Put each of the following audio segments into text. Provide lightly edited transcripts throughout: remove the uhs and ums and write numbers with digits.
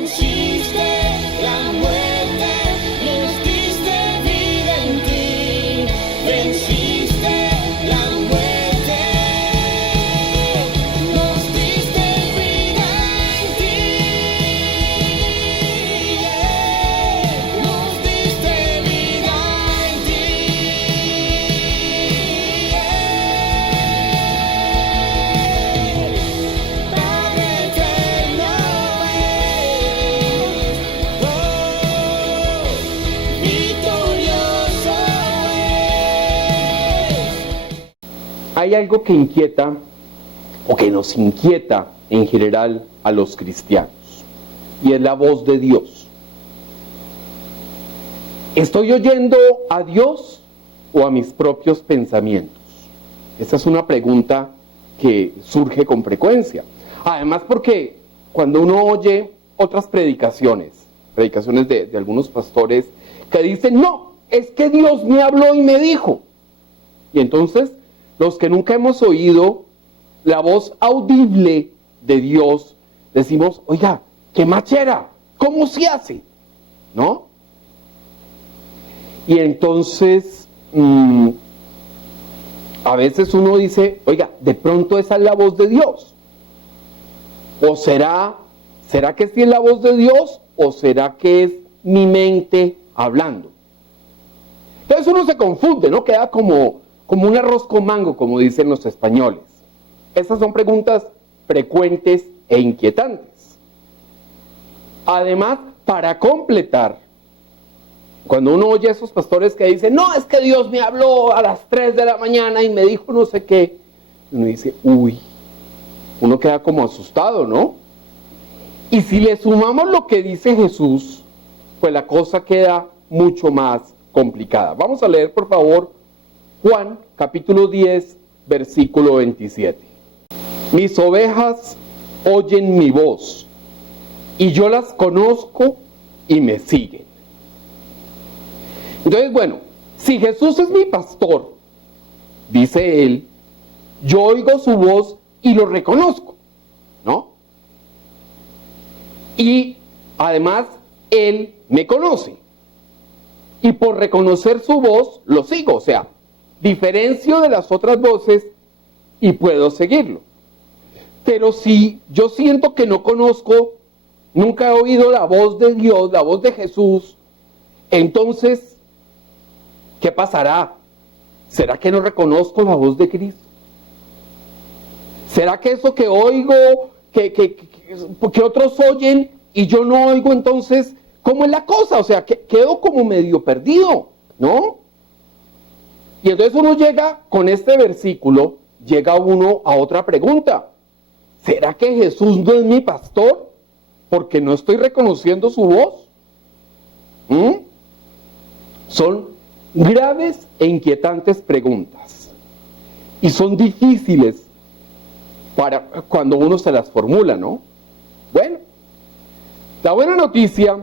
venciste la muerte, nos diste vida en ti, venciste la muerte, nos diste vida en ti, nos diste vida en ti, Padre eterno victorioso Hay algo que inquieta o que nos inquieta en general a los cristianos, y es la voz de Dios. ¿Estoy oyendo a Dios o a mis propios pensamientos? Esa es una pregunta que surge con frecuencia. Además, porque cuando uno oye otras predicaciones de algunos pastores que dicen, no, es que Dios me habló y me dijo. Y entonces, los que nunca hemos oído la voz audible de Dios, decimos, oiga, qué machera, ¿cómo se hace? ¿No? Y entonces, a veces uno dice, oiga, de pronto esa es la voz de Dios. ¿O será que sí es la voz de Dios? ¿O será que es mi mente hablando? Entonces uno se confunde, ¿no? Queda como un arroz con mango, como dicen los españoles. Esas son preguntas frecuentes e inquietantes. Además, para completar, cuando uno oye a esos pastores que dicen, no, es que Dios me habló a las 3 de la mañana y me dijo no sé qué, uno dice, uy, uno queda como asustado, ¿no? Y si le sumamos lo que dice Jesús, pues la cosa queda mucho más complicada. Vamos a leer, por favor, Juan, capítulo 10, versículo 27. Mis ovejas oyen mi voz, y yo las conozco y me siguen. Entonces, bueno, si Jesús es mi pastor, dice él, yo oigo su voz y lo reconozco, ¿no? Y además, él me conoce. Y por reconocer su voz, lo sigo. O sea, diferencio de las otras voces y puedo seguirlo. Pero si yo siento que no conozco, nunca he oído la voz de Dios, la voz de Jesús, entonces, ¿qué pasará? ¿Será que no reconozco la voz de Cristo? ¿Será que eso que oigo, que otros oyen y yo no oigo, entonces, cómo es la cosa? O sea, que quedo como medio perdido, ¿no? Y entonces uno llega, con este versículo, llega uno a otra pregunta. ¿Será que Jesús no es mi pastor porque no estoy reconociendo su voz? Son graves e inquietantes preguntas. Y son difíciles para cuando uno se las formula, ¿no? Bueno, la buena noticia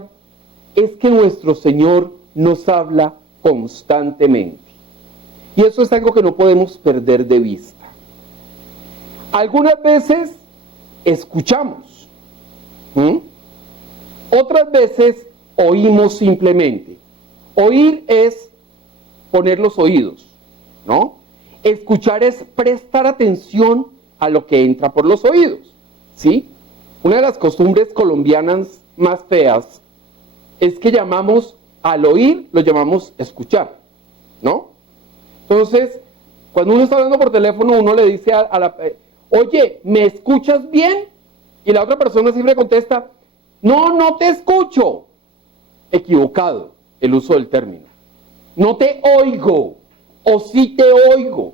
es que nuestro Señor nos habla constantemente. Y eso es algo que no podemos perder de vista. Algunas veces escuchamos. Otras veces oímos simplemente. Oír es poner los oídos, ¿no? Escuchar es prestar atención a lo que entra por los oídos, ¿sí? Una de las costumbres colombianas más feas es que llamamos al oír, lo llamamos escuchar, ¿no? Entonces, cuando uno está hablando por teléfono, uno le dice oye, ¿me escuchas bien? Y la otra persona siempre contesta, no te escucho. Equivocado el uso del término. No te oigo, o sí te oigo,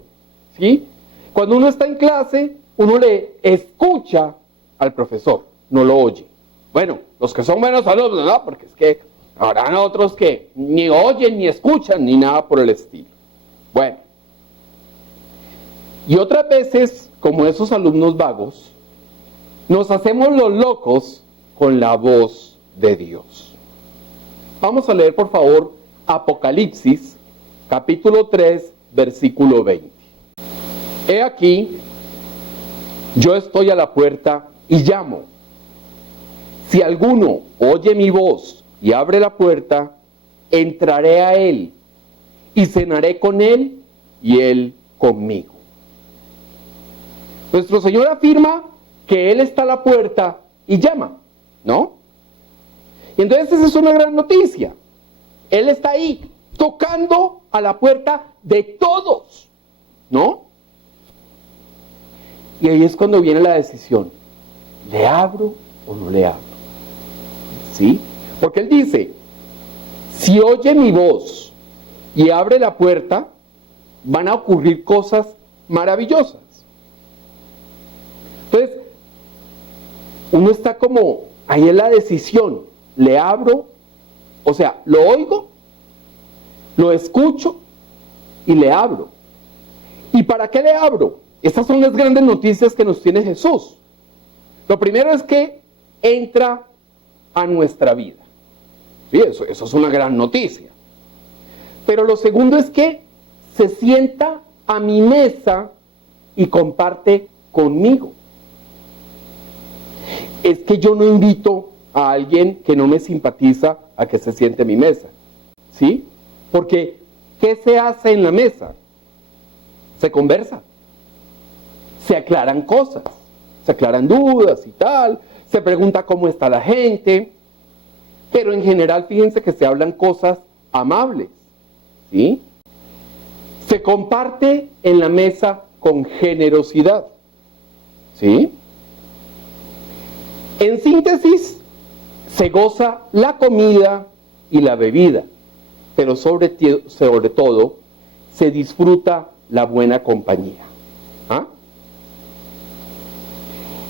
¿sí? Cuando uno está en clase, uno le escucha al profesor, no lo oye. Bueno, los que son buenos alumnos, ¿no? Porque es que habrán otros que ni oyen, ni escuchan, ni nada por el estilo. Bueno. Y otras veces, como esos alumnos vagos, nos hacemos los locos con la voz de Dios. Vamos a leer, por favor, Apocalipsis, capítulo 3, versículo 20. He aquí, yo estoy a la puerta y llamo. Si alguno oye mi voz y abre la puerta, entraré a él y cenaré con él y él conmigo. Nuestro Señor afirma que Él está a la puerta y llama, ¿no? Y entonces esa es una gran noticia. Él está ahí, tocando a la puerta de todos, ¿no? Y ahí es cuando viene la decisión. ¿Le abro o no le abro? ¿Sí? Porque Él dice, si oye mi voz y abre la puerta, van a ocurrir cosas maravillosas. Entonces, uno está como, ahí en la decisión, le abro, o sea, lo oigo, lo escucho y le abro. ¿Y para qué le abro? Estas son las grandes noticias que nos tiene Jesús. Lo primero es que entra a nuestra vida. Sí, eso es una gran noticia. Pero lo segundo es que se sienta a mi mesa y comparte conmigo. Es que yo no invito a alguien que no me simpatiza a que se siente a mi mesa, ¿sí? Porque, ¿qué se hace en la mesa? Se conversa, se aclaran cosas, se aclaran dudas y tal, se pregunta cómo está la gente, pero en general fíjense que se hablan cosas amables, ¿sí? Se comparte en la mesa con generosidad, ¿sí? En síntesis, se goza la comida y la bebida, pero sobre todo se disfruta la buena compañía. ¿Ah?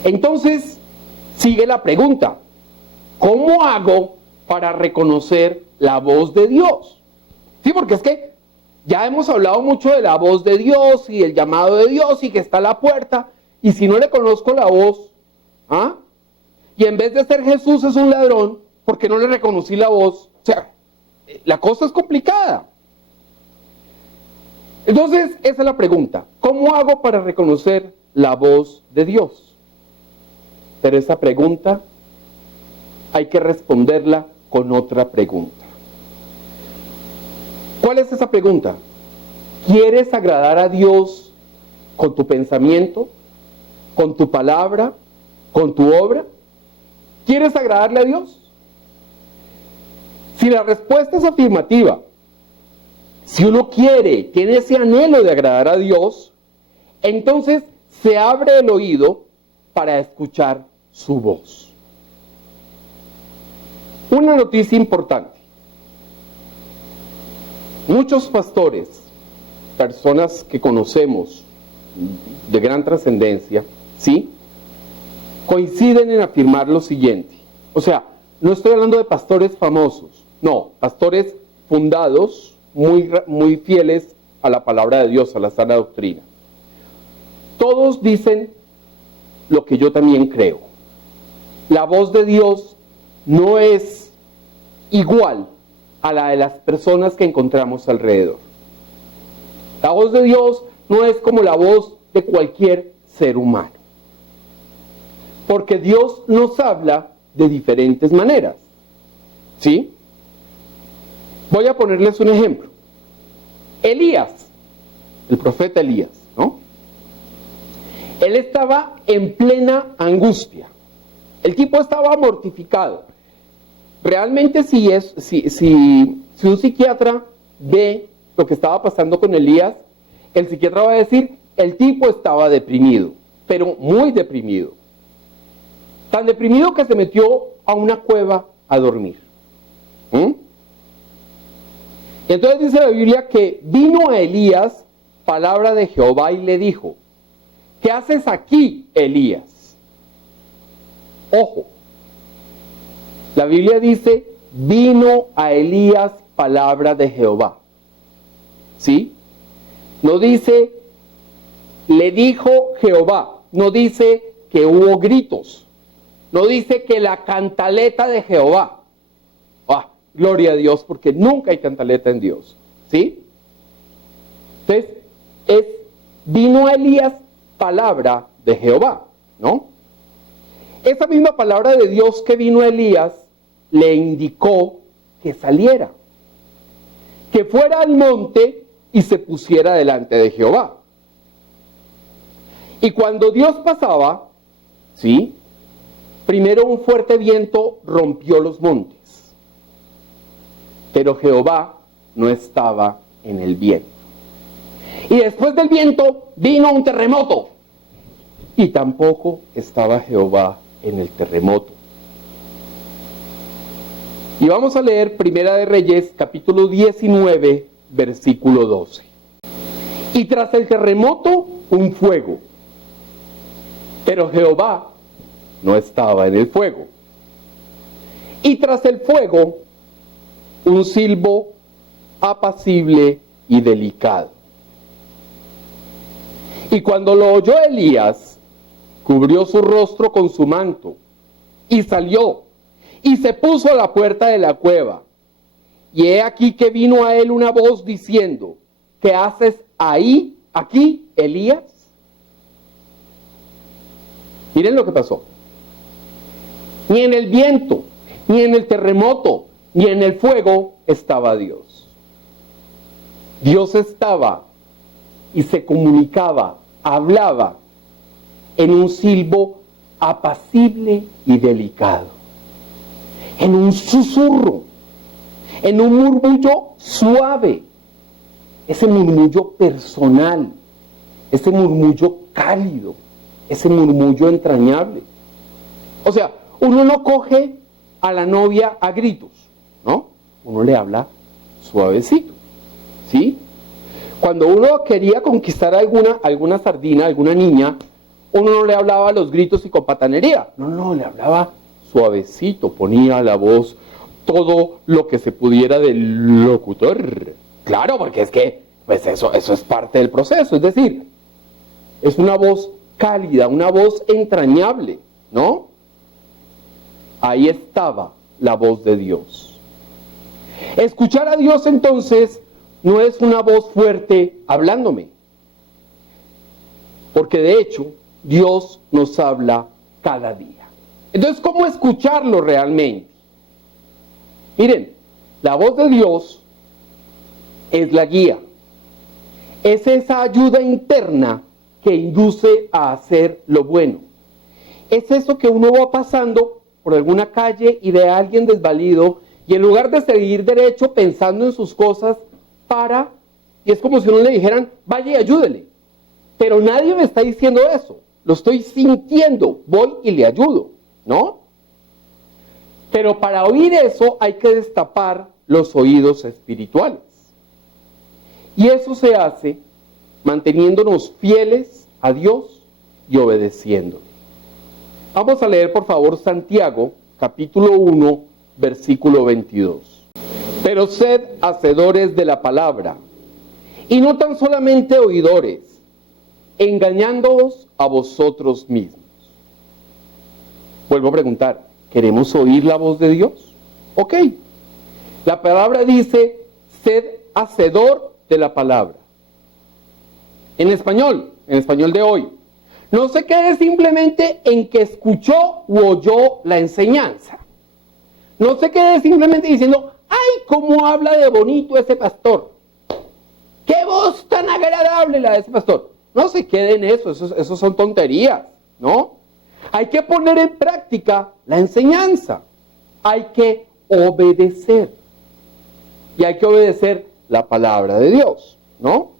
Entonces, sigue la pregunta, ¿cómo hago para reconocer la voz de Dios? Sí, porque es que ya hemos hablado mucho de la voz de Dios y el llamado de Dios y que está a la puerta, y si no le conozco la voz, ¿ah? Y en vez de ser Jesús es un ladrón, porque no le reconocí la voz. O sea, la cosa es complicada. Entonces, esa es la pregunta. ¿Cómo hago para reconocer la voz de Dios? Pero esa pregunta hay que responderla con otra pregunta. ¿Cuál es esa pregunta? ¿Quieres agradar a Dios con tu pensamiento, con tu palabra, con tu obra? ¿Quieres agradarle a Dios? Si la respuesta es afirmativa, si uno quiere, tiene ese anhelo de agradar a Dios, entonces se abre el oído para escuchar su voz. Una noticia importante. Muchos pastores, personas que conocemos de gran trascendencia, ¿sí?, coinciden en afirmar lo siguiente. O sea, no estoy hablando de pastores famosos, no, pastores fundados, muy fieles a la palabra de Dios, a la sana doctrina. Todos dicen lo que yo también creo. La voz de Dios no es igual a la de las personas que encontramos alrededor. La voz de Dios no es como la voz de cualquier ser humano. Porque Dios nos habla de diferentes maneras, ¿sí? Voy a ponerles un ejemplo. Elías, el profeta Elías, ¿no? Él estaba en plena angustia. El tipo estaba mortificado. Realmente si un psiquiatra ve lo que estaba pasando con Elías, el psiquiatra va a decir, el tipo estaba deprimido, pero muy deprimido. Tan deprimido que se metió a una cueva a dormir. Y entonces dice la Biblia que vino a Elías palabra de Jehová y le dijo, ¿qué haces aquí, Elías? Ojo, la Biblia dice, vino a Elías palabra de Jehová. ¿Sí? No dice, le dijo Jehová, no dice que hubo gritos. No dice que la cantaleta de Jehová. Ah, gloria a Dios, porque nunca hay cantaleta en Dios. ¿Sí? Entonces, vino a Elías palabra de Jehová, ¿no? esa misma palabra de Dios que vino a Elías le indicó que saliera, que fuera al monte y se pusiera delante de Jehová. Y cuando Dios pasaba, ¿sí?, primero un fuerte viento rompió los montes, pero Jehová no estaba en el viento. Y después del viento vino un terremoto, y tampoco estaba Jehová en el terremoto. Y vamos a leer Primera de Reyes, capítulo 19, versículo 12. Y tras el terremoto, un fuego, pero Jehová no estaba en el fuego. Y tras el fuego, un silbo apacible y delicado. Y cuando lo oyó Elías, cubrió su rostro con su manto, y salió, y se puso a la puerta de la cueva. Y he aquí que vino a él una voz diciendo, ¿qué haces aquí, Elías? Miren lo que pasó. Ni en el viento, ni en el terremoto, ni en el fuego estaba Dios. Dios estaba y se comunicaba, hablaba en un silbo apacible y delicado, en un susurro, en un murmullo suave, ese murmullo personal, ese murmullo cálido, ese murmullo entrañable. O sea, uno no coge a la novia a gritos, ¿no? Uno le habla suavecito, ¿sí? Cuando uno quería conquistar alguna sardina, alguna niña, uno no le hablaba a los gritos y con patanería. No, le hablaba suavecito, ponía la voz todo lo que se pudiera del locutor. Claro, porque es que, pues eso es parte del proceso. Es decir, es una voz cálida, una voz entrañable, ¿no? Ahí estaba la voz de Dios. Escuchar a Dios entonces no es una voz fuerte hablándome, porque de hecho Dios nos habla cada día. Entonces, ¿cómo escucharlo realmente? Miren, la voz de Dios es la guía, es esa ayuda interna que induce a hacer lo bueno. Es eso que uno va pasando por alguna calle y ve a alguien desvalido y en lugar de seguir derecho pensando en sus cosas, y es como si uno le dijeran, vaya y ayúdele. Pero nadie me está diciendo eso, lo estoy sintiendo, voy y le ayudo, ¿no? Pero para oír eso hay que destapar los oídos espirituales. Y eso se hace manteniéndonos fieles a Dios y obedeciéndole. Vamos a leer por favor Santiago, capítulo 1, versículo 22. Pero sed hacedores de la palabra, y no tan solamente oidores, engañándoos a vosotros mismos. Vuelvo a preguntar, ¿queremos oír la voz de Dios? Ok. La palabra dice, sed hacedor de la palabra. En español de hoy. No se quede simplemente en que escuchó u oyó la enseñanza. No se quede simplemente diciendo, ¡ay, cómo habla de bonito ese pastor! ¡Qué voz tan agradable la de ese pastor! No se quede en eso son tonterías, ¿no? Hay que poner en práctica la enseñanza. Hay que obedecer. Y hay que obedecer la palabra de Dios, ¿no?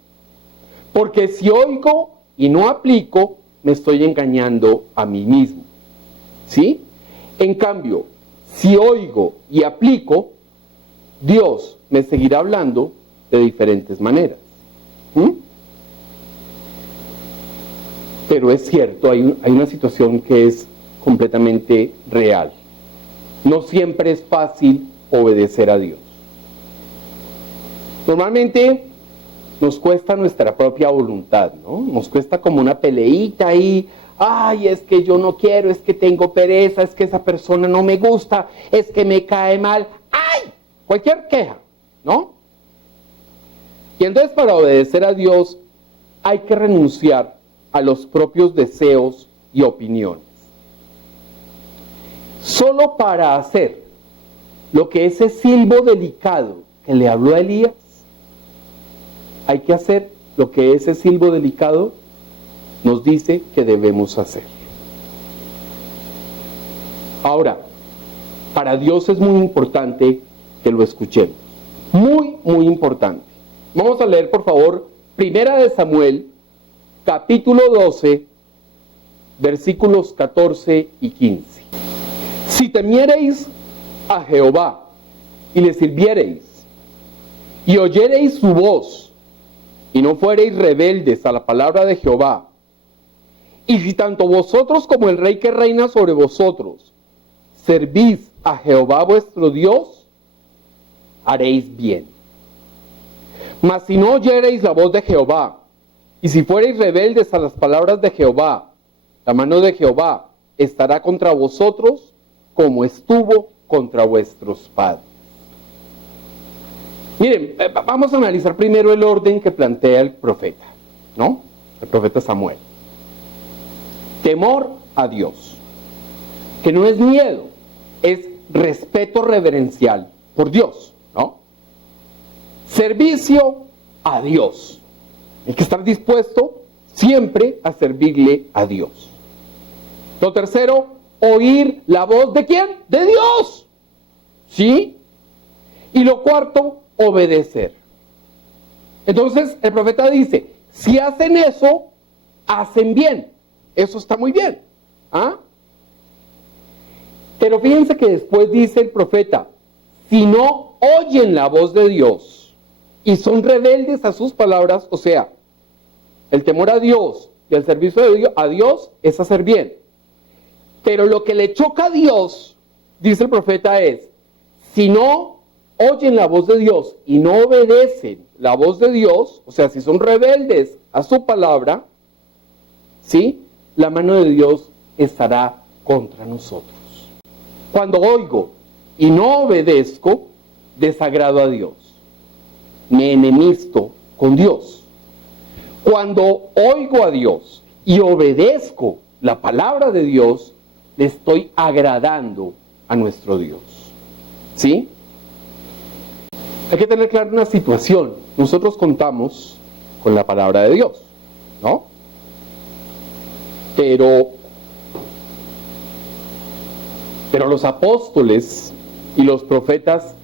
Porque si oigo y no aplico, me estoy engañando a mí mismo, ¿sí? En cambio, si oigo y aplico, Dios me seguirá hablando de diferentes maneras. Pero es cierto, hay una situación que es completamente real. No siempre es fácil obedecer a Dios. Normalmente nos cuesta nuestra propia voluntad, ¿no? Nos cuesta como una peleita ahí. Ay, es que yo no quiero, es que tengo pereza, es que esa persona no me gusta, es que me cae mal. ¡Ay! Cualquier queja, ¿no? Y entonces para obedecer a Dios hay que renunciar a los propios deseos y opiniones. solo para hacer lo que ese silbo delicado que le habló a Elías, hay que hacer lo que ese silbo delicado nos dice que debemos hacer. Ahora, para Dios es muy importante que lo escuchemos. Muy, muy importante. Vamos a leer, por favor, Primera de Samuel, capítulo 12, versículos 14 y 15. Si temiereis a Jehová y le sirviereis, y oyereis su voz, y no fuereis rebeldes a la palabra de Jehová, y si tanto vosotros como el rey que reina sobre vosotros servís a Jehová vuestro Dios, haréis bien. Mas si no oyereis la voz de Jehová, y si fuereis rebeldes a las palabras de Jehová, la mano de Jehová estará contra vosotros como estuvo contra vuestros padres. Miren, vamos a analizar primero el orden que plantea el profeta, ¿no? El profeta Samuel. Temor a Dios, que no es miedo, es respeto reverencial por Dios, ¿no? Servicio a Dios. Hay que estar dispuesto siempre a servirle a Dios. Lo tercero, oír la voz ¿de quién? De Dios. ¿Sí? Y lo cuarto, obedecer. Entonces el profeta dice, si hacen eso, hacen bien. Eso está muy bien. ¿Ah? Pero fíjense que después dice el profeta, si no oyen la voz de Dios y son rebeldes a sus palabras, o sea, el temor a Dios y el servicio a Dios es hacer bien. Pero lo que le choca a Dios, dice el profeta, es, si no oyen la voz de Dios y no obedecen la voz de Dios, o sea, si son rebeldes a su palabra, ¿sí? La mano de Dios estará contra nosotros. Cuando oigo y no obedezco, desagrado a Dios. Me enemisto con Dios. Cuando oigo a Dios y obedezco la palabra de Dios, le estoy agradando a nuestro Dios. ¿Sí? Hay que tener clara una situación. Nosotros contamos con la palabra de Dios, ¿no? Pero los apóstoles y los profetas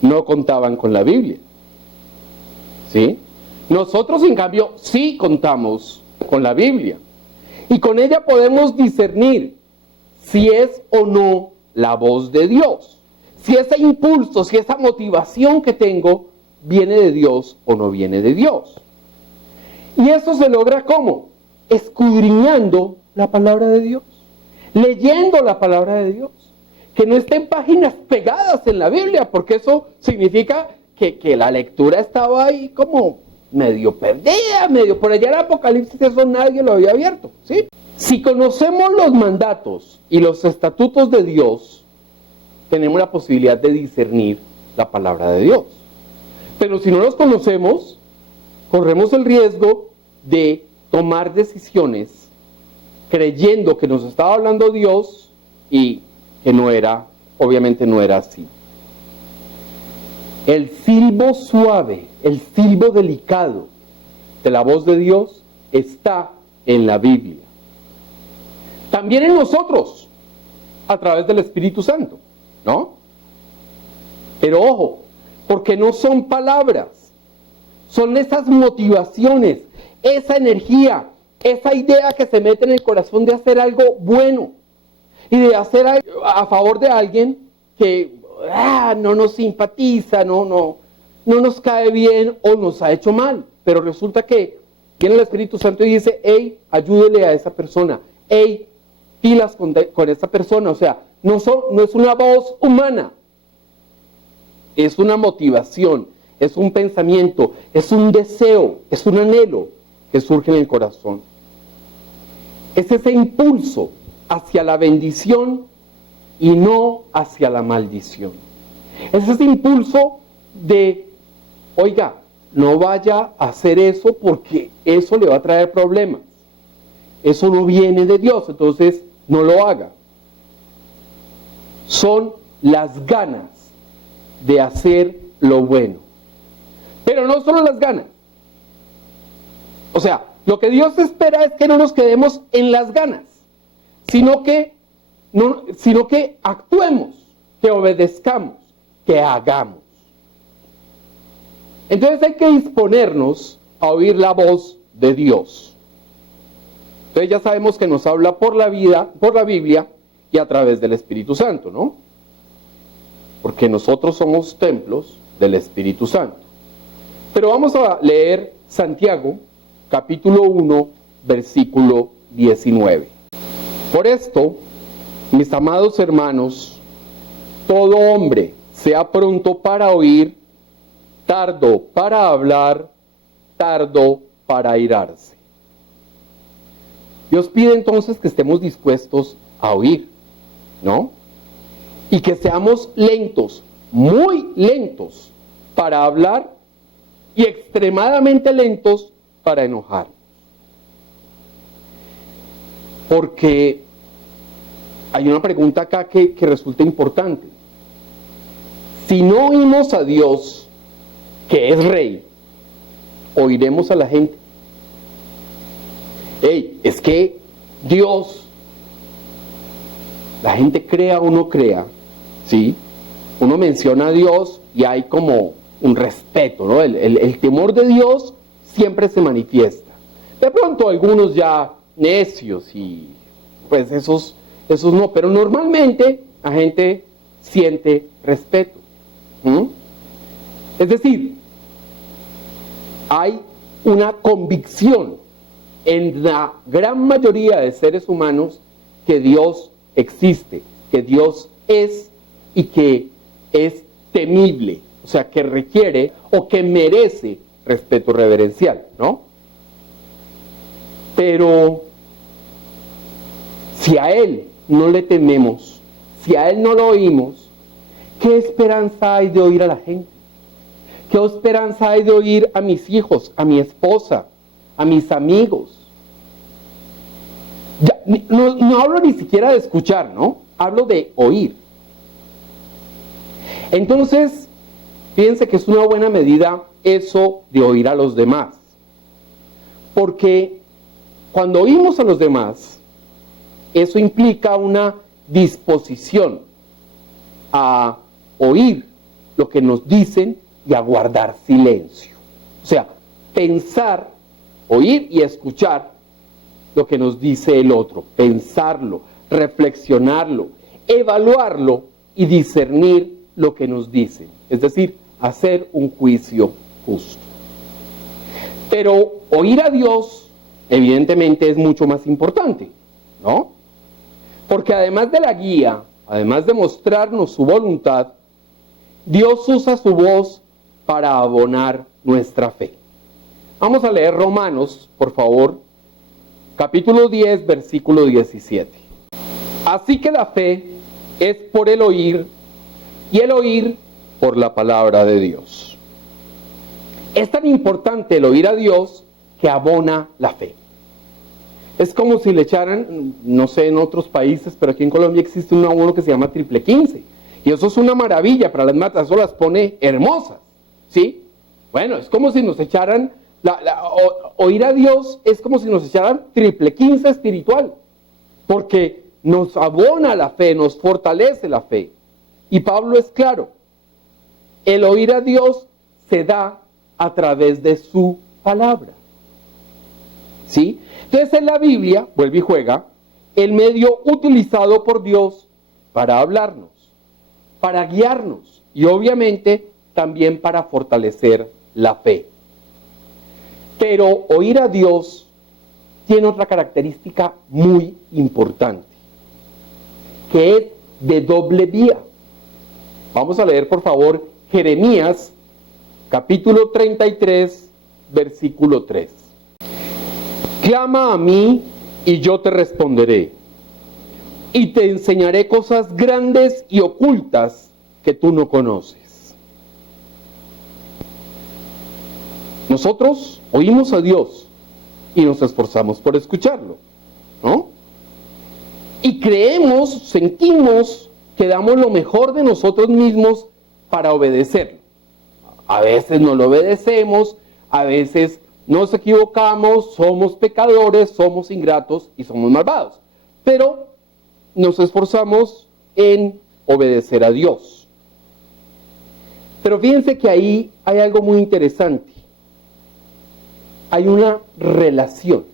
no contaban con la Biblia. ¿Sí? Nosotros, en cambio, sí contamos con la Biblia. Y con ella podemos discernir si es o no la voz de Dios. Si ese impulso, si esa motivación que tengo viene de Dios o no viene de Dios. Y eso se logra ¿cómo? Escudriñando la palabra de Dios. Leyendo la palabra de Dios. Que no estén páginas pegadas en la Biblia, porque eso significa que la lectura estaba ahí como medio perdida, medio por allá el Apocalipsis, eso nadie lo había abierto, ¿sí? Si conocemos los mandatos y los estatutos de Dios, tenemos la posibilidad de discernir la palabra de Dios. Pero si no los conocemos, corremos el riesgo de tomar decisiones creyendo que nos estaba hablando Dios y que no era, obviamente no era así. El silbo suave, el silbo delicado de la voz de Dios está en la Biblia. También en nosotros, a través del Espíritu Santo, ¿no? Pero ojo, porque no son palabras, son esas motivaciones, esa energía, esa idea que se mete en el corazón de hacer algo bueno y de hacer algo a favor de alguien que no nos simpatiza, no nos cae bien o nos ha hecho mal. Pero resulta que viene el Espíritu Santo y dice, hey, ayúdele a esa persona, hey, pilas con esa persona. O sea, no es una voz humana, es una motivación, es un pensamiento, es un deseo, es un anhelo que surge en el corazón. Es ese impulso hacia la bendición y no hacia la maldición. Es ese impulso de, oiga, no vaya a hacer eso porque eso le va a traer problemas. Eso no viene de Dios, entonces no lo haga. son las ganas de hacer lo bueno. Pero no solo las ganas. O sea, lo que Dios espera es que no nos quedemos en las ganas, sino que actuemos, que obedezcamos, que hagamos. Entonces hay que disponernos a oír la voz de Dios. Entonces ya sabemos que nos habla por la Biblia y a través del Espíritu Santo, ¿no? Porque nosotros somos templos del Espíritu Santo. Pero vamos a leer Santiago, capítulo 1, versículo 19. Por esto, mis amados hermanos, todo hombre sea pronto para oír, tardo para hablar, tardo para airarse. Dios pide entonces que estemos dispuestos a oír, ¿no? Y que seamos lentos, muy lentos para hablar y extremadamente lentos para enojarnos. Porque hay una pregunta acá que resulta importante. Si no oímos a Dios, que es Rey, oiremos a la gente. Es que Dios, la gente crea o no crea, ¿sí? Uno menciona a Dios y hay como un respeto, ¿no? El temor de Dios siempre se manifiesta. De pronto algunos ya necios y pues esos no, pero normalmente la gente siente respeto. Es decir, hay una convicción en la gran mayoría de seres humanos que Dios existe, que Dios es y que es temible, o sea, que requiere o que merece respeto reverencial, ¿no? Pero si a Él no le tememos, si a Él no lo oímos, ¿qué esperanza hay de oír a la gente? ¿Qué esperanza hay de oír a mis hijos, a mi esposa, a mis amigos? Ya, no hablo ni siquiera de escuchar, ¿no? Hablo de oír. Entonces, fíjense que es una buena medida eso de oír a los demás. Porque cuando oímos a los demás, eso implica una disposición a oír lo que nos dicen y a guardar silencio. O sea, pensar, oír y escuchar lo que nos dice el otro, pensarlo, reflexionarlo, evaluarlo y discernir lo que nos dicen. Es decir, hacer un juicio justo. Pero oír a Dios, evidentemente, es mucho más importante, ¿no? Porque además de la guía, además de mostrarnos su voluntad, Dios usa su voz para abonar nuestra fe. Vamos a leer Romanos, por favor, capítulo 10, versículo 17. Así que la fe es por el oír, y el oír por la palabra de Dios. Es tan importante el oír a Dios que abona la fe. Es como si le echaran, no sé en otros países, pero aquí en Colombia existe un abono que se llama triple 15. Y eso es una maravilla para las matas, eso las pone hermosas, ¿sí? Bueno, es como si nos echaran, oír a Dios es como si nos echaran triple 15 espiritual, porque nos abona la fe, nos fortalece la fe. Y Pablo es claro, el oír a Dios se da a través de su palabra, ¿sí? Entonces en la Biblia, vuelve y juega, el medio utilizado por Dios para hablarnos, para guiarnos y obviamente también para fortalecer la fe. Pero oír a Dios tiene otra característica muy importante, que es de doble vía. Vamos a leer por favor Jeremías capítulo 33, versículo 3. Clama a mí y yo te responderé, y te enseñaré cosas grandes y ocultas que tú no conoces. Nosotros oímos a Dios y nos esforzamos por escucharlo, ¿no? Y creemos, sentimos que damos lo mejor de nosotros mismos para obedecerlo. A veces no lo obedecemos, a veces nos equivocamos, somos pecadores, somos ingratos y somos malvados. Pero nos esforzamos en obedecer a Dios. Pero fíjense que ahí hay algo muy interesante. Hay una relación,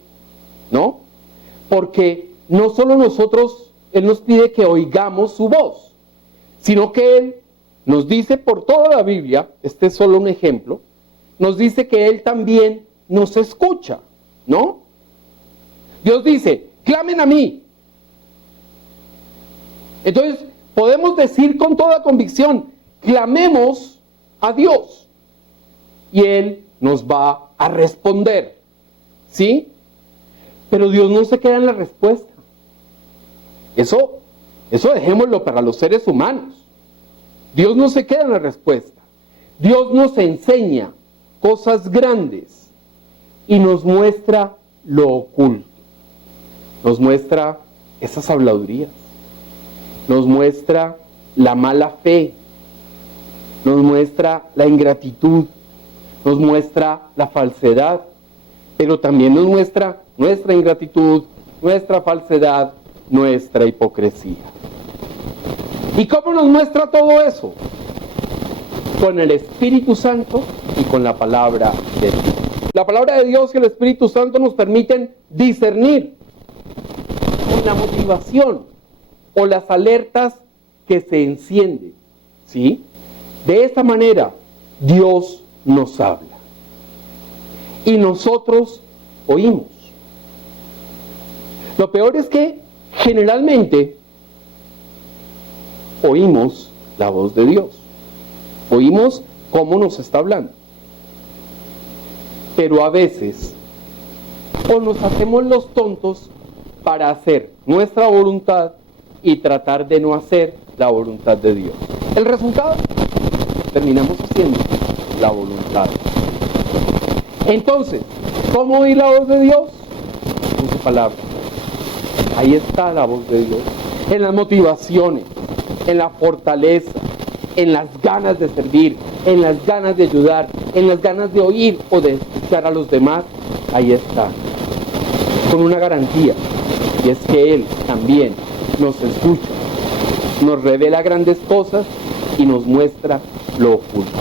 ¿no? Porque no solo nosotros, Él nos pide que oigamos su voz, sino que Él nos dice por toda la Biblia, este es solo un ejemplo, nos dice que Él también nos escucha, ¿no? Dios dice, clamen a mí. Entonces, podemos decir con toda convicción, clamemos a Dios y Él nos va a responder, ¿sí? Pero Dios no se queda en la respuesta. Eso dejémoslo para los seres humanos. Dios no se queda en la respuesta. Dios nos enseña cosas grandes y nos muestra lo oculto. Nos muestra esas habladurías. Nos muestra la mala fe. Nos muestra la ingratitud. Nos muestra la falsedad. Pero también nos muestra nuestra ingratitud, nuestra falsedad, nuestra hipocresía. ¿Y cómo nos muestra todo eso? Con el Espíritu Santo y con la palabra de Dios. La palabra de Dios y el Espíritu Santo nos permiten discernir con la motivación o las alertas que se encienden, ¿sí? De esta manera Dios nos habla y nosotros oímos. Lo peor es que generalmente oímos la voz de Dios. Oímos cómo nos está hablando. Pero a veces o nos hacemos los tontos para hacer nuestra voluntad y tratar de no hacer la voluntad de Dios. El resultado, terminamos haciendo la voluntad. Entonces, ¿cómo oír la voz de Dios? En su palabra. Ahí está la voz de Dios. En las motivaciones, en la fortaleza, en las ganas de servir, en las ganas de ayudar, en las ganas de oír o de escuchar a los demás. Ahí está. Con una garantía. Y es que Él también nos escucha, nos revela grandes cosas y nos muestra lo oculto.